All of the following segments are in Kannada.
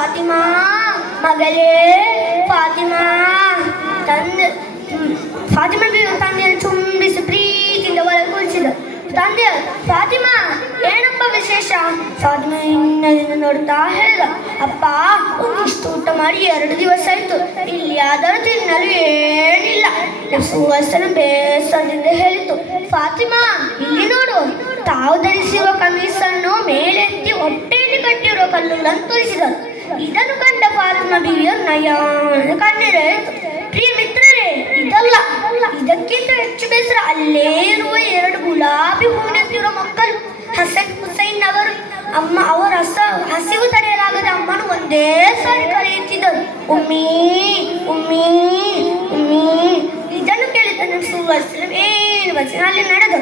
ಫಾತಿಮಾ ಮಗಳೇ ಫಾತಿಮಾ. ಫಾತಿಮಾ ತಂದೆಯನ್ನು ಚುಂಬಿಸಿ ಪ್ರೀತಿಯಿಂದ ಒಳಗೆ ಕೂರಿಸಿದ. ತಂದೆ ಫಾತಿಮಾ ಏನಪ್ಪ ವಿಶೇಷ? ಫಾತಿಮಾ ಇನ್ನದಿಂದ ನೋಡ್ತಾ ಹೇಳಿದ, ಅಪ್ಪ ಒಂದಿಷ್ಟು ಊಟ ಮಾಡಿ 2 ದಿವಸ ಆಯ್ತು, ಇಲ್ಲಿ ಆದರೂ ತಿನ್ನಲು ಏನಿಲ್ಲ. ಸುವಾಸನ ಬೇಸರದಿಂದ ಹೇಳಿತು. ಫಾತಿಮಾ ಇಲ್ಲಿ ನೋಡು, ತಾವು ಧರಿಸಿರುವ ಕಮೀಸನ್ನು ಮೇಲೆತ್ತಿ ಹೊಟ್ಟೆಯಲ್ಲಿ ಕಟ್ಟಿರುವ ಕಲ್ಲುಗಳನ್ನು ತೋರಿಸಿದರು. ಇದನ್ನು ಕಂಡ ಫಾತಿಮಾ ಬೀವಿಯ ನಯನ ಕಣ್ಣೀರಾಯಿತು. ಪ್ರಿಯ ಮಿತ್ರರೇ, ಇದಲ್ಲ, ಇದಕ್ಕಿಂತ ಹೆಚ್ಚು ಬೇಸರ ಅಲ್ಲೇ ಇರುವ 2 ಗುಲಾಬಿ ಹೂವಿನಂತಿರುವ ಮಕ್ಕಳು. ಹಸನ್ ಹುಸೈನ್ ಅವರು ಅಮ್ಮ ಅವರ ಹಸಿವು ತಡೆಯಲಾಗದ ಅಮ್ಮನು ಒಂದೇ ಸಾರಿ ಕರೆಯುತ್ತಿದ್ದರು, ಉಮ್ಮಿ ಉಮ್ಮಿ ಉಮ್ಮಿ. ಇದನ್ನು ಕೇಳಿದ ಏನು ಬಸ್ಸಿನ ಅಲ್ಲಿ ನಡೆದು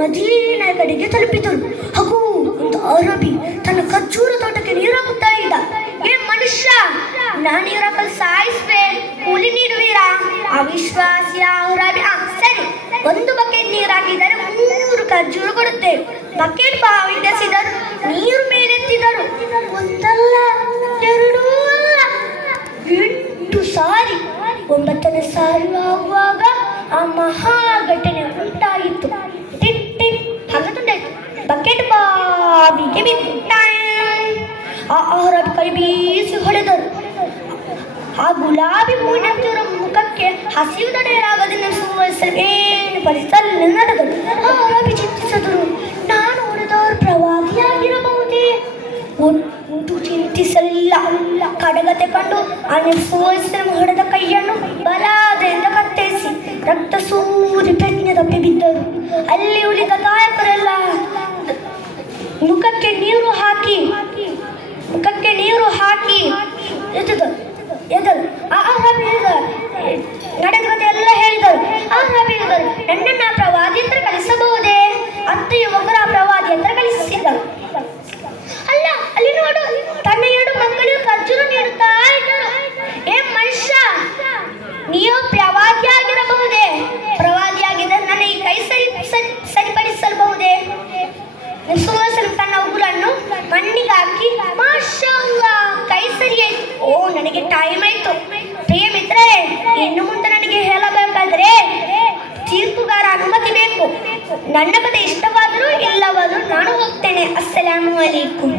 ಮದೀನಾ ಕಡೆಗೆ ತಲುಪಿದರು. ಹಾಗೂ ಒಂದು ಅರಬಿ ತನ್ನ ಖರ್ಜೂರ ತೋಟಕ್ಕೆ ನೀರಾಗುತ್ತಾ ಇದ್ದ. ಮನುಷ್ಯ, ನಾನು ನೀರಾಕಲು ಸಾಯಿಸ್ಬೇ, ಕೂಲಿ ನೀಡುವೀರಾ? ಅವಿಶ್ವಾಸಿ ಅರಬಿ. ಸರಿ, 1 ಬಕೆಟ್ ನೀರು ಹಾಕಿದರೆ 3 ಖರ್ಜೂರ ಕೊಡುತ್ತೆ. ಬಕೆಟ್ ಬಾವಿಸಿದರು, ನೀರು ಮೇಲೆತ್ತಿದರು. ಒಂದಲ್ಲ 2 ಅಲ್ಲ 8 ಸಾರಿ. 9ನೇ ಸಾರಿ ಆಗುವಾಗ ಆ ಮಹಾ ಘಟನೆ ಉಂಟಾಗಿತ್ತು. ಟಿಟ್ ಟಿಟ್ ಹಾಗಾಯ್ತು, ಬಕೆಟ್ ಬಾವಿಗೆ ಬಿತ್ತು. ಆ ಅರಬಿ ಕೈ ಬೀಸಿ ಹೊಡೆದರು. ಆ ಗುಲಾಬಿ ಹೂವಿನಂತಿರುವ ಮುಖಕ್ಕೆ ಹಸಿವು ತಡೆಯಲಾಗದಿಂದ ಏನು ಪರಿಸರ ನಡೆದರು. ಆ ಅರಬಿ ಚಿಂತಿಸಿದರು, ನಾನು ಹೊಡೆದವರು ಪ್ರವಾದಿಯಾಗಿರಬಹುದೇ? ಒಟ್ಟು ಚಿಂತಿಸಲಿಲ್ಲ. ಕಡಗತೆ ಕಂಡು ಆ ಹೊಡೆದ ಕೈಯನ್ನು ಬಲಾದೆಯಿಂದ ಕತ್ತರಿಸಿ ರಕ್ತ ಸೂರಿ ಪ್ರಜ್ಞೆ ತಪ್ಪಿ ಬಿದ್ದರು. ಅಲ್ಲಿ ಉಳಿದ ಗಾಯಕರೆಲ್ಲ ಮುಖಕ್ಕೆ ನೀರು ಹಾಕಿ ಎದರು. ಆ ಅರಬಿ ನಡೆದ ಕಥೆ ಎಲ್ಲ ಹೇಳಿದರು. ಆ ಅರಬಿ ಹೇಳಿದರು, ನನ್ನನ್ನು ಆ ಪ್ರವಾದಿ ಹತ್ರ ಕಳಿಸಬಹುದೇ? 10 ಯುವಕರು ಆ ಪ್ರವಾದಿ ಹತ್ರ ಕಳಿಸಿದ್ದರು. ಅಲ್ಲ, ಅಲ್ಲಿ ನೋಡು, ತನ್ನ 2 ಮಕ್ಕಳಿಗೆ ಖರ್ಜೂರ ನೀಡುತ್ತಾ ಇದ್ದರು. ಮನುಷ್ಯ, ನೀವು ಪ್ರವಾದಿಯಾಗಿರಬಹುದೇ? ಪ್ರವಾದಿಯಾಗಿದ್ದರೆ ನನ್ನ ಈ ಕೈ ಸರಿಪಡಿಸಬಹುದೇ? ಸುವಾಸನ ತನ್ನ ಉಗುರನ್ನು ಮಣ್ಣಿಗೆ ಹಾಕಿ, ಮಾಷಾ ಅಲ್ಲಾಹ್, ಕೈ ಸರಿಯಾಯ್ತು. ಓ, ನನಗೆ ಟೈಮ್ ಆಯ್ತು. ಪ್ರಿಯ ಮಿತ್ರರೇ, ಇನ್ನು ಮುಂದೆ ನನಗೆ ಹೇಳಬೇಕಾದ್ರೆ ತೀರ್ಪುಗಾರ ಅನುಮತಿ ಬೇಕು. ನನ್ನ ಕಥೆ ಇಷ್ಟವಾದರೂ ಇಲ್ಲವಾದರೂ ನಾನು ಹೋಗ್ತೇನೆ. ಅಸ್ಸಲಾಮು ಅಲೈಕುಂ.